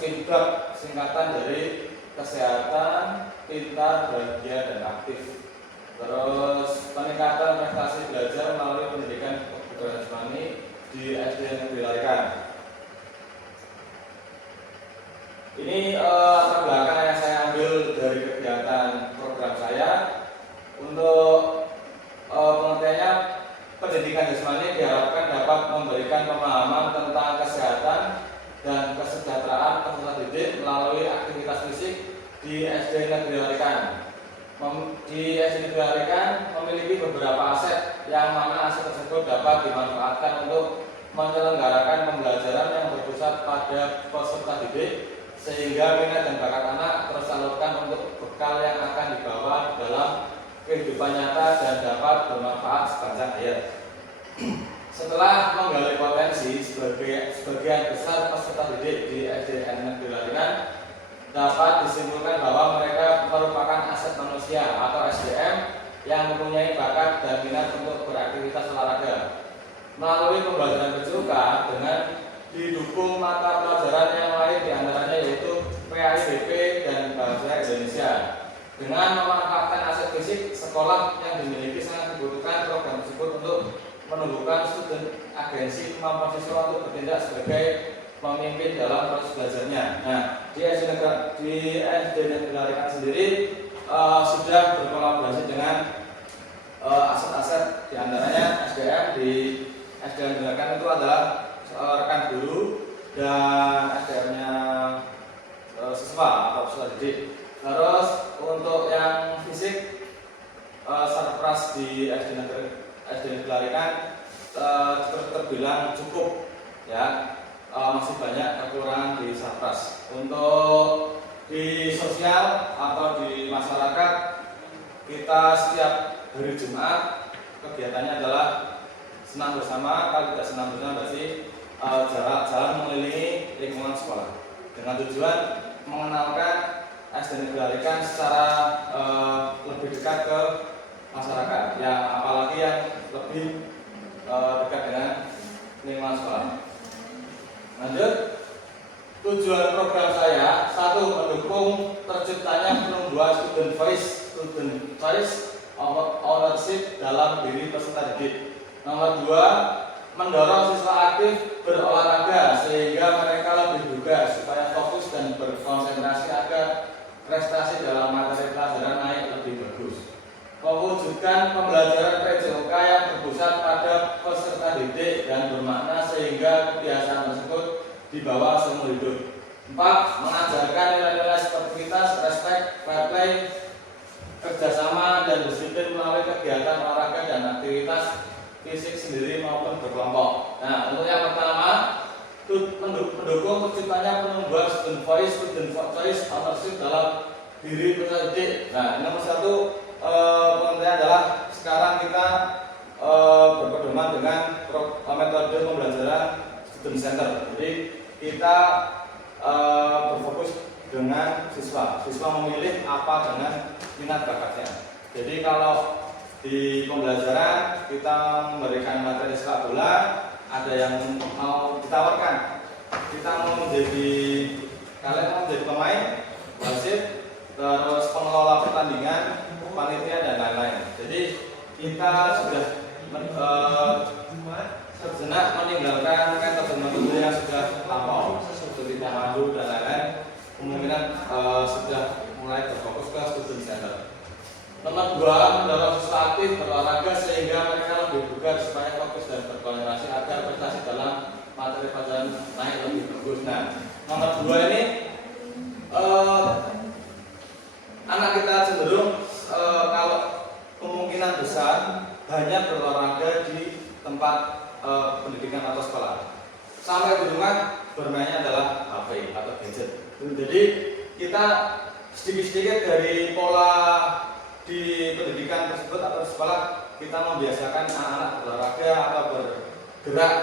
SPINBAK, singkatan dari kesehatan, pintar, bahagia, dan aktif. Terus peningkatan prestasi belajar melalui pendidikan kebugaran jasmani di SD Negeri Larikan. Ini latar belakang yang saya ambil dari kegiatan program saya. Untuk pengertiannya, pendidikan jasmani diharapkan dapat memberikan pemahaman tentang kesehatan dan kesejahteraan peserta didik melalui aktivitas fisik di SD Negeri Larikan. Di SD Negeri Larikan memiliki beberapa aset yang mana aset tersebut dapat dimanfaatkan untuk menyelenggarakan pembelajaran yang berpusat pada peserta didik, sehingga minat dan bakat anak tersalurkan untuk bekal yang akan dibawa dalam kehidupan nyata dan dapat bermanfaat sepanjang hayat. Setelah menggali potensi, sebagian besar peserta didik di SDN Negeri Larikan dapat disimpulkan bahwa mereka merupakan aset manusia atau SDM yang mempunyai bakat dan minat untuk beraktivitas olahraga. Melalui pembelajaran PJOK dengan didukung mata pelajaran yang lain diantaranya yaitu PAIBP dan Bahasa Indonesia. Dengan memanfaatkan aset fisik, sekolah yang dimiliki sangat dibutuhkan program tersebut untuk menumbuhkan student agensi kemampuan siswa untuk bertindak sebagai pemimpin dalam proses belajarnya. Nah, di SD Negeri Larikan sendiri sudah berkolaborasi dengan aset-aset diantaranya SDM di SD Negeri Larikan itu adalah rekan guru dan SDM-nya siswa atau peserta didik. Terus untuk yang fisik, sarpras di SD Negeri Larikan terbilang cukup, ya. Masih banyak kekurangan di sarpras. Untuk di sosial atau di masyarakat, kita setiap hari Jumat kegiatannya adalah senam bersama. Kalau tidak senam bersama berarti jalan mengelilingi lingkungan sekolah dengan tujuan mengenalkan SD Negeri Larikan secara lebih dekat ke masyarakat, ya, apalagi yang lebih dekat dengan lingkungan sekolah. Lanjut, tujuan program saya: satu, mendukung terciptanya penumbuhan student voice ownership dalam diri peserta didik. Nomor dua, mendorong siswa aktif berolahraga sehingga mereka lebih bugar supaya fokus dan berkonsentrasi agar prestasi dalam materi pelajaran naik lebih bagus. Mewujudkan pembelajaran PJOK yang berpusat pada peserta didik dan bermakna sehingga kebiasaan tersebut dibawa seumur hidup. 4. Mengajarkan nilai-nilai sportivitas, respect, fair play, kerjasama, dan disiplin melalui kegiatan olahraga dan aktivitas fisik sendiri maupun berkelompok. Nah, untuk yang pertama, mendukung terciptanya penumbuhan student voice ownership dalam diri peserta didik. Nah, nomor satu, pengertian adalah sekarang kita berpedoman dengan metode pembelajaran student center. Jadi kita berfokus dengan siswa memilih apa dengan minat bakatnya. Jadi kalau di pembelajaran kita memberikan materi sepak bola, ada yang mau ditawarkan, kita mau kalian mau menjadi pemain, wasit, terus pengelola pertandingan, panitia, dan lain-lain. Jadi kita sudah sejenak meninggalkan metode yang sudah lampau seperti Mandu dan lain-lain. Kemungkinan sudah mulai berfokus ke student center. Nomor 2, mendorong siswa aktif berolahraga sehingga mereka lebih bugar supaya fokus dan berkonsentrasi agar prestasi dalam materi pelajaran naik lebih bagus. Nah, nomor 2 ini anak kita cenderung kalau kemungkinan besar banyak berolahraga di tempat pendidikan atau sekolah. Sampai di rumah bermainnya adalah HP atau gadget. Jadi kita sedikit-sedikit dari pola di pendidikan tersebut atau sekolah, kita membiasakan anak-anak berolahraga atau bergerak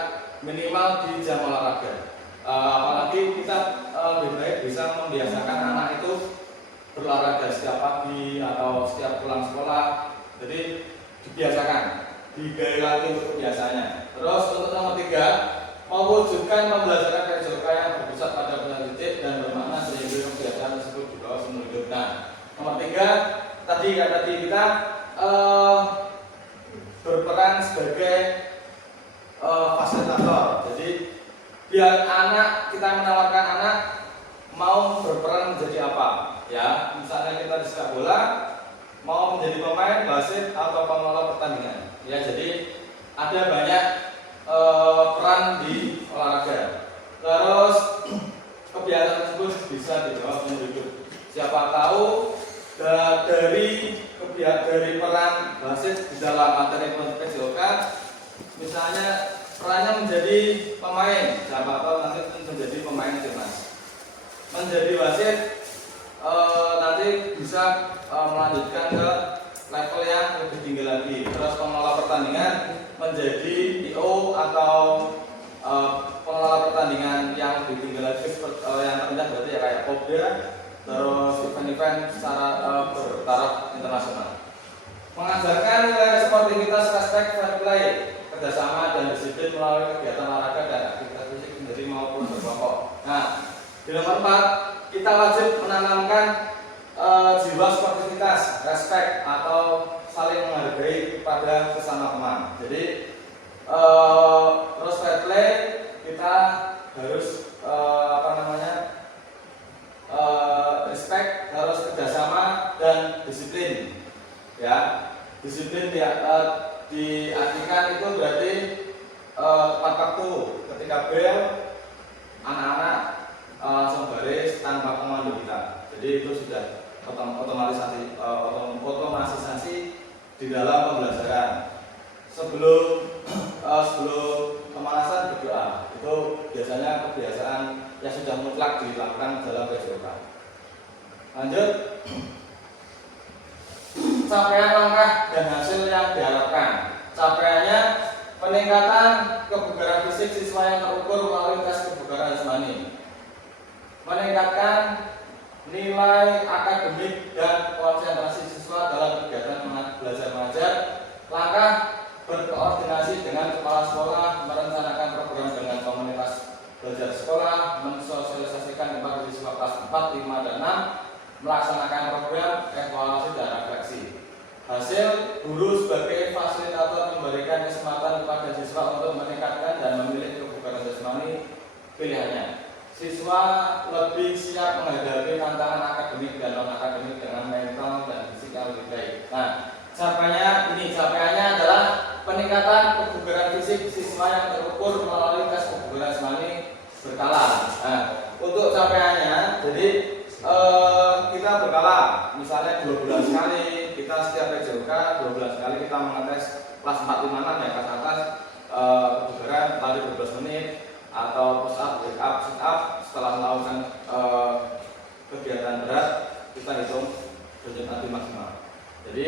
minimal di jam olahraga. Apalagi kita lebih baik bisa membiasakan anak itu berolahraga setiap pagi atau setiap pulang sekolah. Jadi dibiasakan, digali lagi untuk kebiasaannya. Terus untuk nomor 3, mewujudkan pembelajaran PJOK yang berpusat pada peserta didik baik dan bermakna sehingga kegiatan tersebut dibawa seumur hidup. Nah, nomor 3 tadi kita berperan sebagai fasilitator. Jadi biar kita menawarkan anak mau berperan menjadi apa, ya. Misalnya kita di sepak bola mau menjadi pemain, wasit atau pengelola pertandingan. Ya, jadi ada banyak peran di olahraga. Terus kebiasaan tersebut bisa dibawa seumur hidup. Siapa tahu dari peran wasit di dalam materi PJOK, misalnya perannya menjadi pemain, siapa tahu nanti menjadi pemain timnas. Menjadi wasit nanti bisa melanjutkan ke level yang lebih tinggi lagi. Terus pengelola pertandingan menjadi PO atau pengelola pertandingan yang lebih tinggi lagi, yang terendah berarti ya kayak Popda. Terus event-event secara bertaraf internasional. Mengajarkan nilai sportivitas, respect, fair play, kerjasama dan disiplin melalui kegiatan olahraga dan aktivitas fisik sendiri maupun berkelompok. Nah, di nomor 4 kita wajib menanamkan jiwa sportivitas, respect atau saling menghargai kepada sesama teman. Jadi terus fair play kita harus respect, harus kerjasama dan disiplin. Ya, disiplin diartikan itu berarti tepat waktu. Ketika bel, anak-anak langsung baris tanpa komando kita. Jadi itu sudah otomatisasi di dalam pembelajaran. Sebelum pemanasan berdoa, itu biasanya kebiasaan yang sudah mutlak dilakukan dalam PJOK. Lanjut, capaian langkah dan hasil yang diharapkan. Capaiannya peningkatan kebugaran fisik siswa yang terukur melalui tes kebugaran jasmani, meningkatkan nilai akademik dan konsentrasi siswa dalam kegiatan belajar mengajar. Langkah berkoordinasi dengan kepala sekolah, merencanakan program dengan komunitas belajar sekolah, mensosialisasikan kepada siswa kelas 4, 5, dan 6, melaksanakan program evaluasi dan refleksi. Hasil, guru sebagai fasilitator memberikan kesempatan kepada siswa untuk meningkatkan dan memilih kebugaran jasmani pilihannya. Siswa lebih siap menghadapi tantangan akademik dan non-akademik dengan mental dan fisik yang lebih baik. Nah, capaiannya adalah peningkatan kebugaran fisik siswa yang terukur melalui tes kebugaran jasmani berkala. Nah, untuk capaiannya, jadi kita berkala, misalnya 2 bulan sekali, kita setiap PJOK 2 bulan sekali kita mengetes kelas 4, 5, 6 ya, kelas atas kebugaran lari 12 menit atau push up, break up, sit up. Setelah melakukan kegiatan berat, kita hitung derajat nadi maksimal. Jadi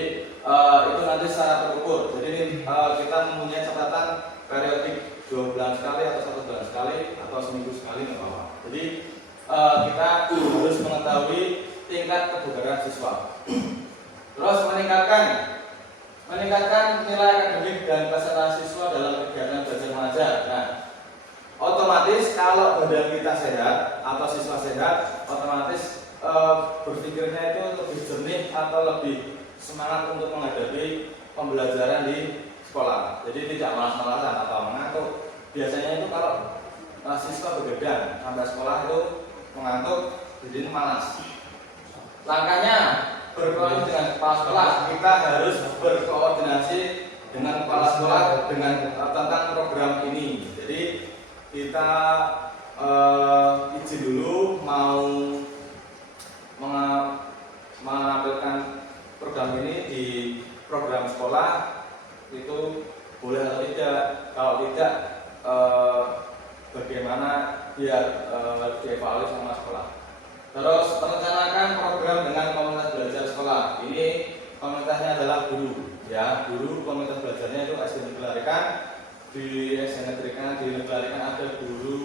itu nanti secara terukur. Jadi ini kita mempunyai catatan periodik 2 bulan sekali atau 1 bulan sekali atau seminggu sekali nggak apa-apa. Jadi kita harus mengetahui tingkat kebugaran siswa. Terus meningkatkan nilai akademik dan presentasi siswa dalam kegiatan belajar mengajar. Nah, otomatis kalau badan kita sehat atau siswa sehat, otomatis berpikirnya itu lebih jernih atau lebih semangat untuk menghadapi pembelajaran di sekolah. Jadi tidak malas-malasan atau mengantuk. Biasanya itu kalau siswa begadang sampai sekolah itu mengantuk, jadi malas. Langkahnya berkoordinasi dengan kepala sekolah. Kita harus berkoordinasi dengan kepala sekolah dengan tentang program ini. Jadi kita izin dulu mau menampilkan program ini di program sekolah, itu boleh atau tidak. Kalau tidak, bagaimana biar dievaluasi sama sekolah. Terus merencanakan program dengan komunitas belajar sekolah. Ini komunitasnya adalah guru, ya. Guru komunitas belajarnya itu SD Negeri Larikan. Di SD Negeri Larikan ada guru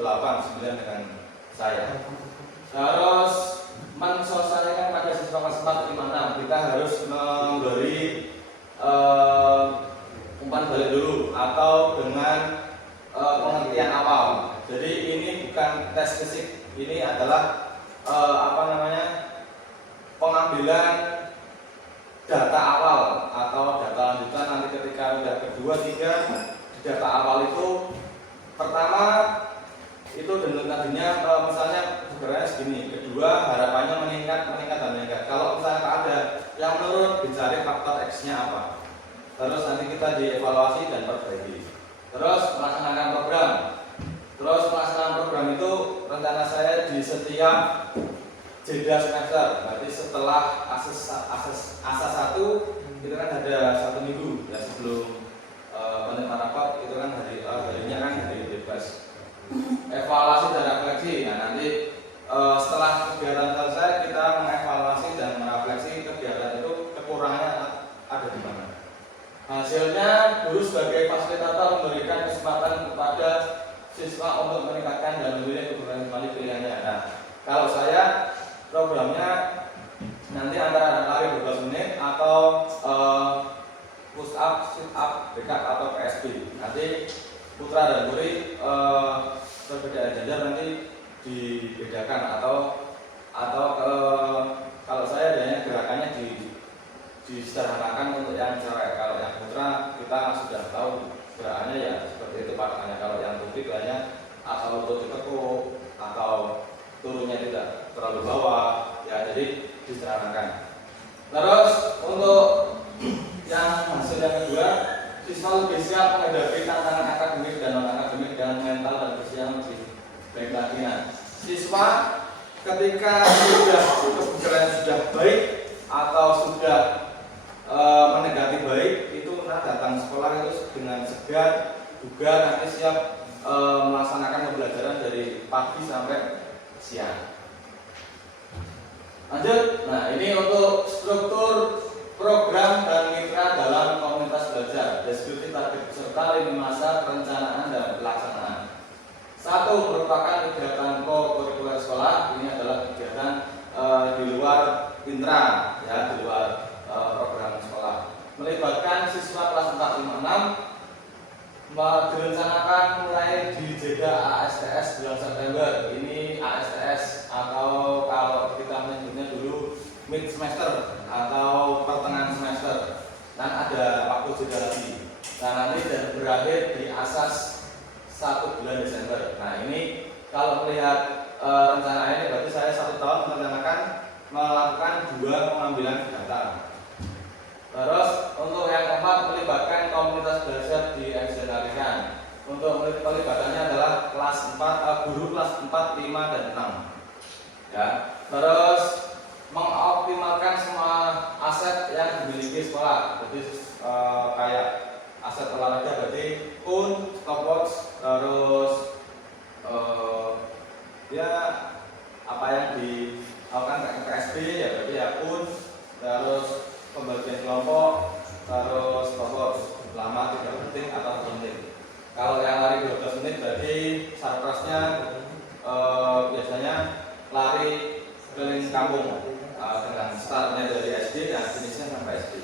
8, 9 dengan saya. Terus mensosialisasikan pada siswa kelas 4, 5, 6. Kita harus memberi umpan balik dulu atau dengan pengertian awal. Jadi ini bukan tes fisik ini adalah pengambilan data awal atau data lanjutan nanti ketika udah kedua, tiga. Di data awal itu pertama itu tadinya misalnya sebenarnya segini, kedua harapannya meningkat dan meningkat. Kalau misalnya ada yang menurun, dicari faktor X-nya apa. Terus nanti kita dievaluasi dan perbaiki. Terus melaksanakan program. Terus pelaksanaan program itu rencana saya di setiap jeda semester. Berarti setelah asa 1 itu kan ada 1 minggu ya sebelum penerimaan rapat, itu kan harinya kan hari bebas. Evaluasi dan refleksi. Nah nanti setelah kegiatan selesai kita mengevaluasi dan merefleksi kegiatan itu kekurangannya ada di mana. Hasilnya guru sebagai fasilitator memberikan kesempatan kepada siswa untuk meningkatkan dan memilih keberanian kembali pilihannya. Nah kalau saya programnya nanti antara lari 12 menit atau push up, sit up, backup atau PSB. Nanti putra dan putri perbedaan gender nanti dibedakan atau kalau saya adanya gerakannya disederhanakan untuk yang cewek. Kalau yang putra kita sudah tahu gerakannya ya seperti itu patokannya. Kalau yang putri kayaknya asal lutut ditekuk atau turunnya tidak terlalu bawah ya, jadi disederhanakan. Terus untuk yang hasil yang kedua, siswa lebih siap menghadapi tantangan akademik dan non akademik dengan mental dan fisik yang lebih baik lagi. Nah, siswa ketika kebugaran sudah baik atau sudah mendekati baik, itu datang sekolah itu dengan segar, bugar, nanti siap melaksanakan pembelajaran dari pagi sampai siang. Lanjut, nah ini untuk struktur program dan mitra dalam komunitas belajar, deskripsi target peserta, lini masa, perencanaan dan pelaksanaan. 1. Merupakan kegiatan co-kurikuler sekolah. Ini adalah kegiatan di luar intra, ya, di luar program sekolah. Melibatkan siswa kelas 4, 5, 6. Direncanakan mulai di jeda ASTS bulan September. Ini ASTS atau kalau kita menyebutnya dulu mid semester atau pertengahan semester, dan ada waktu jeda lagi. Nah nanti dan berakhir di asas 1 bulan Desember. Nah ini kalau melihat rencana ini berarti saya 1 tahun merencanakan melakukan 2 pengambilan data. Terus untuk yang keempat, melibatkan komunitas belajar di eksternalikan. Untuk pelibatannya adalah kelas 4, guru kelas 4, 5 dan 6. Ya. Terus mengoptimalkan semua aset yang dimiliki sekolah. Jadi kayak aset olahraga berarti pun, stopwatch, terus ya apa yang dilakukan PSB ya berarti ya pun, terus pembagian kelompok, terus stopwatch lama tidak penting atau penting. Kalau yang lari 12 menit berarti sarprasnya biasanya lari keliling kampung dengan startnya dari SD dan finishnya sampai SD.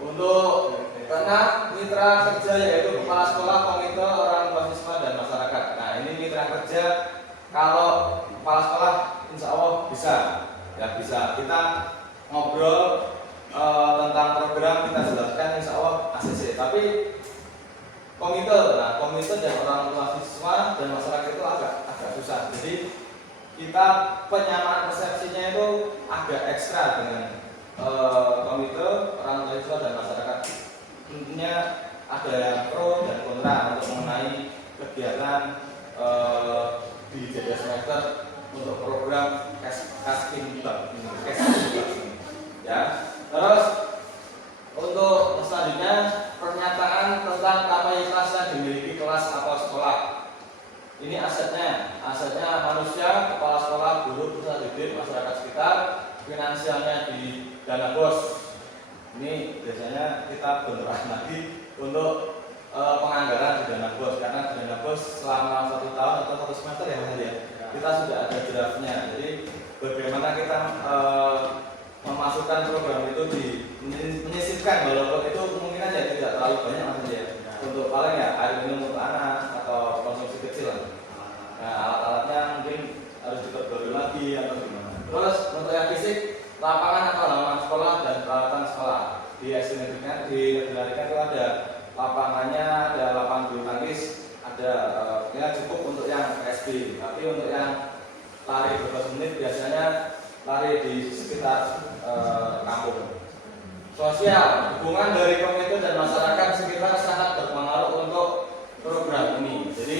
Untuk keenam, mitra kerja yaitu kepala sekolah, komite, orang tua siswa dan masyarakat. Nah ini mitra kerja, kalau kepala sekolah insya Allah bisa, ya bisa. Kita ngobrol tentang program, kita jelaskan insya Allah ACC. Tapi komite, nah komite dan orang tua siswa dan masyarakat itu agak susah. Jadi kita penyamaan persepsinya itu agak ekstra dengan komite, orang tua siswa dan masyarakat. Intinya ada yang pro dan kontra untuk mengenai kegiatan di jeda semester untuk program casting ya. Terus untuk selanjutnya, pernyataan tentang kapasitas yang dimiliki kelas atau sekolah. Ini asetnya manusia, kepala sekolah, guru, peserta didik, masyarakat sekitar, finansialnya di dana bos. Ini biasanya kita benturan lagi untuk penganggaran di dana bos, karena di dana bos selama 1 tahun atau 1 semester ya Mas ya, kita sudah ada draftnya. Jadi bagaimana kita memasukkan program itu menyisipkan, walaupun itu kemungkinan ya tidak terlalu banyak Mas ya, untuk paling ya air minum untuk anak atau konsumsi kecil. Nah alat-alatnya mungkin kan itu ada lapangannya, ada lapangan bulu tangkis, ada ya cukup untuk yang PSB. Tapi untuk yang lari beberapa menit biasanya lari di sekitar kampung. Sosial, hubungan dari komite dan masyarakat sekitar sangat berpengaruh untuk program ini. Jadi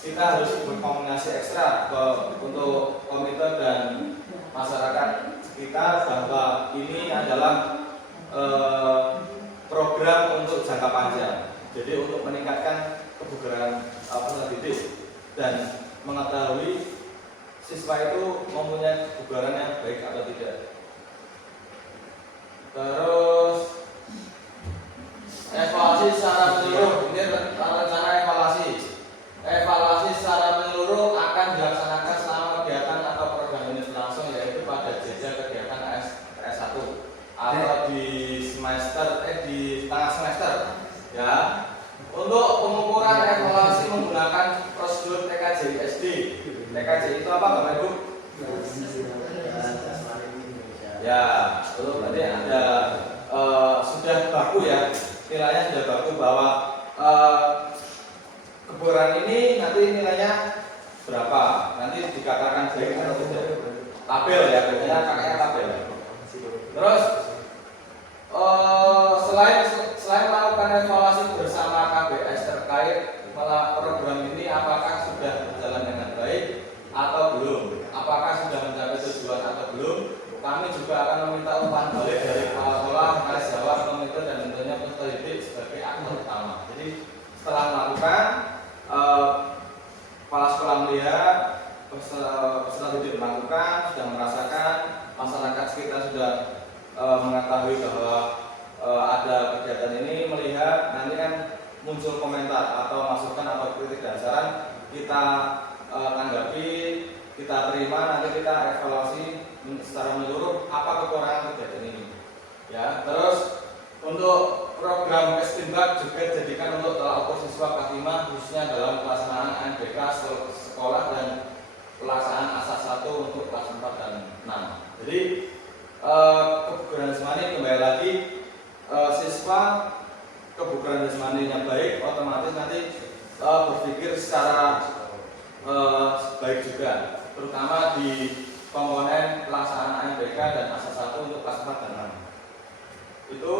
kita harus berkomunikasi ekstra untuk komite dan masyarakat sekitar bahwa ini adalah program untuk jangka panjang. Jadi untuk meningkatkan kebugaran peserta didik dan mengetahui siswa itu mempunyai kebugaran yang baik atau tidak. Terus evaluasi secara menyeluruh, ini rencana evaluasi. Evaluasi secara menyeluruh akan dilaksanakan selama kegiatan atau program ini berlangsung, yaitu pada jeda kegiatan S1 atau di tengah semester. Ya, untuk pengukuran evaluasi menggunakan prosedur TKJ SD. TKJ itu apa, Bapak Ibu? Ya, itu berarti ada sudah baku ya, nilainya sudah baku bahwa kebugaran ini nanti nilainya berapa, nanti dikatakan baik atau tidak. Tabel ya, biasanya kakaknya tabel. Terus selain melakukan evaluasi bersama KBS terkait program ini, apakah sudah berjalan dengan baik atau belum, apakah sudah mencapai tujuan atau belum, kami juga akan meminta umpan balik dari kepala sekolah, maris jawab, komite dan tentunya peserta didik sebagai aktor utama. Jadi setelah melakukan, kepala sekolah melihat, peserta didik melakukan, sudah merasakan, masyarakat sekitar sudah mengetahui bahwa ada kegiatan ini, melihat, nanti kan muncul komentar atau masukan atau kritik dan saran, kita tanggapi, kita terima, nanti kita evaluasi secara menyeluruh apa kekurangan kegiatan ini. Ya, terus untuk program Kestimbak juga dijadikan untuk tolak ukur siswa kelas 5 khususnya dalam pelaksanaan NBK sekolah dan pelaksanaan asas 1 untuk kelas 4 dan 6. Jadi kebugaran jasmani kembali lagi, siswa kebugaran jasmaninya baik, otomatis nanti berpikir secara baik juga, terutama di komponen pelaksanaan NBK dan asas 1 untuk kelas 4 dan 6. Itu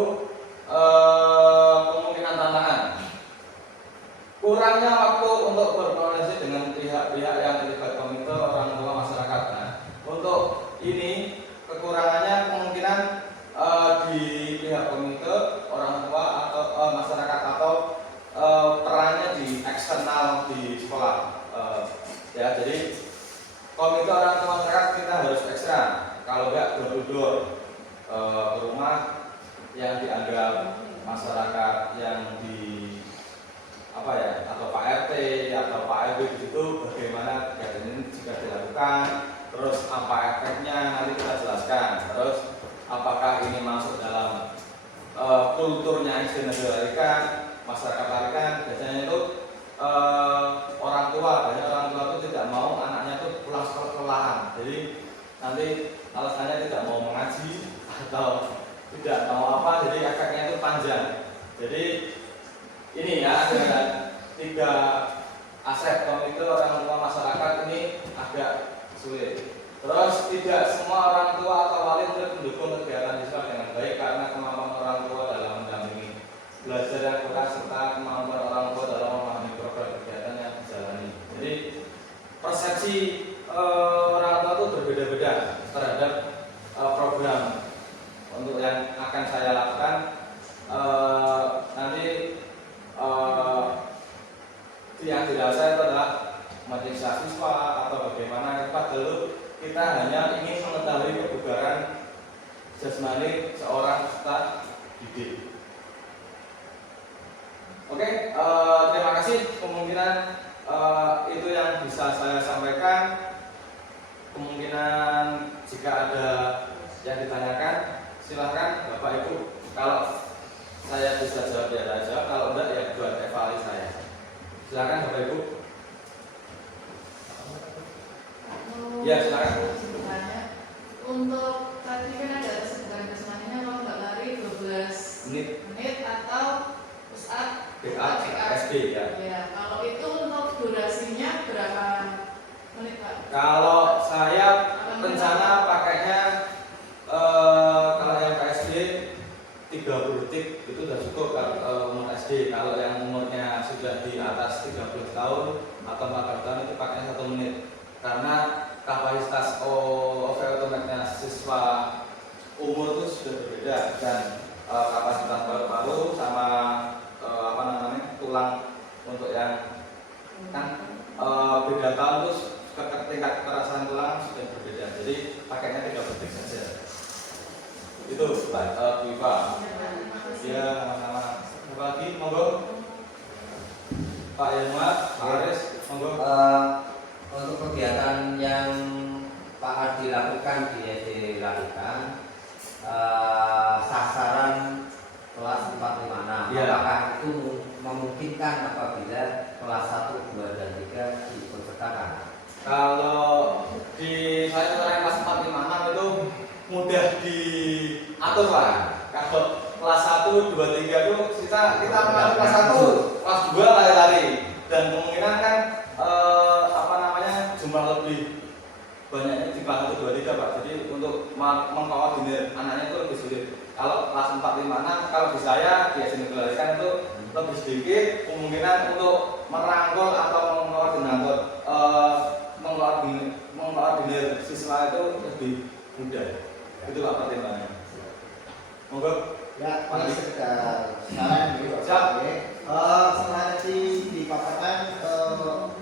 kemungkinan tantangan. Kurangnya waktu untuk berkoordinasi dengan pihak-pihak yang terlibat, komite, orang tua, masyarakat. Nah, untuk ini kekurangannya kemungkinan di pihak komite, orang tua atau masyarakat, atau perannya di eksternal di sekolah. Ya, jadi komite orang tua masyarakat kita harus ekstra. Kalau enggak door-to-door ke rumah yang dianggap masyarakat yang di apa ya, atau Pak RT atau Pak RW di situ, bagaimana kegiatan ini jika dilakukan, terus apa efeknya nanti kita jelaskan, terus apakah ini masuk dalam kulturnya yang sudah dilarikan, masyarakat larikan. Biasanya itu orang tua, banyak orang tua itu tidak mau anaknya itu pulang sekolah kelelahan, jadi nanti alasannya tidak mau mengaji atau tidak mau apa, jadi efeknya itu panjang. Jadi ini ya, ada 3 aset komite, orang tua, masyarakat, ini agak sulit. Terus tidak semua orang tua atau wali murid mendukung kegiatan siswa dengan baik karena kemampuan orang tua dalam mendampingi belajar yang kurang serta kemampuan orang tua dalam memahami program kegiatan yang dijalani. Jadi persepsi orang tua itu berbeda-beda terhadap program untuk yang akan saya lakukan. Nanti yang dirasa itu adalah memeriksa siswa atau bagaimana. Padahal kita hanya ingin mengetahui kebugaran jasmani seorang peserta didik. Oke, terima kasih. Kemungkinan itu yang bisa saya sampaikan. Kemungkinan jika ada yang ditanyakan, silahkan Bapak Ibu. Kalau saya bisa jawab ya saya jawab, kalau enggak ya buat evaluasi saya. Silakan Bapak Ibu. Ya, silakan. Untuk tadi kan ada kebugaran jasmaninya, kalau nggak lari 12 ya. Ya, kalau itu untuk durasinya berapa menit Pak? Kalau saya rencana pakainya kalau yang SD 30 detik itu sudah cukup umur SD. Kalau yang umurnya sudah di atas 30 tahun atau 40 tahun itu pakainya 1 menit. Karena kapasitas OV otomatiknya siswa umur itu sudah berbeda dan kapasitas paru-paru sama tulang untuk yang kan beda tahun terus tingkat kekerasan tulang sudah berbeda. Jadi pakainya 30 detik saja. Itu Pak Bu Iva. Ya, sama-sama. Apa lagi? Monggo. Pak Yanwar, Pak Aris, monggo. Untuk kegiatan yang Pak Ardi lakukan di SD Lalikan, sasaran kelas 4, 5, 6, Ya. apakah itu memungkinkan apabila kelas 1, 2, dan 3 dipesertakan? Kalau di saya sekarang kelas 4, 5, 6 itu mudah diatur Pak. Kalau kelas 1, 2, 3 itu kita kelas 1, kelas 2 lari-lari dan kemungkinan kan jumlah lebih banyaknya di kelas 1, 2, 3 Pak. Jadi untuk mengkoordinir anaknya itu lebih sulit. Kalau kelas 4, 5, 6 kalau di saya di SD Negeri Lalikan itu lebih sedikit kemungkinan untuk merangkul atau mengkoordinir siswa itu lebih mudah. Itu Pak pertimbangannya. Monggo. Ya, Pak sekedar saran gitu. Seperti dipaparkan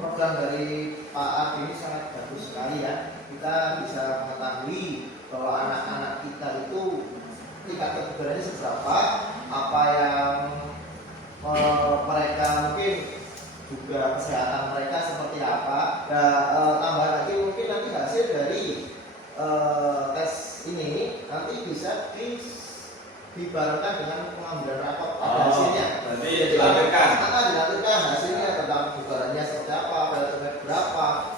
program dari Pak Adi ini sangat bagus sekali ya. Kita bisa mengetahui bahwa anak-anak kita itu tingkat kebugarannya seberapa, apa yang mereka mungkin juga kesehatan mereka seperti apa. Dan tambah lagi mungkin nanti hasil dari tes ini nanti bisa dibarengkan dengan pengambilan rapor pada hasilnya. Nanti dilampirkan. Dilampirkan hasilnya tentang kebugarannya seperti apa, berat berapa,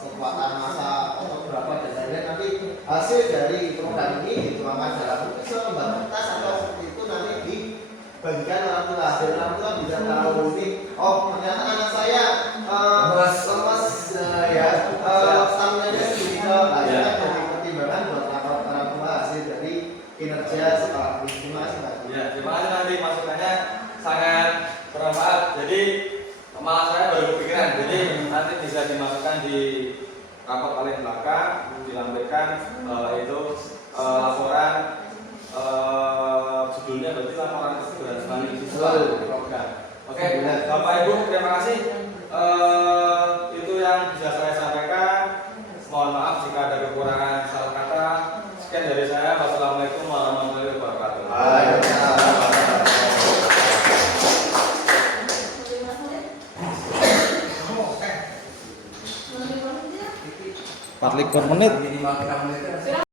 kekuatan massa otot berapa dan lain-lain. Nanti hasil dari program ini dituangkan dalam lembar kertas atau seperti itu nanti dibagikan orang tua. Dan orang tua bisa tahu ini, oh ternyata anak saya lemas ya, stamina-nya segini. Nah, itu kan jadi pertimbangan buat orang tua hasil dari kinerja sekolah. Terima kasih Pak. Ya, terima kasih nanti masukannya sangat bermanfaat. Jadi malah saya baru kepikiran. Jadi nanti bisa dimasukkan di rapor paling belakang, dilampirkan itu laporan judulnya berarti laporan keberhasilan siswa program. Oke, Bapak Ibu terima kasih. Itu yang bisa saya sampaikan. Mohon maaf jika ada kekurangan salah kata. Sekian dari saya. Wassalamualaikum warahmatullahi wabarakatuh. Waalaikumsalam. 4 menit. Minimal 6 menit.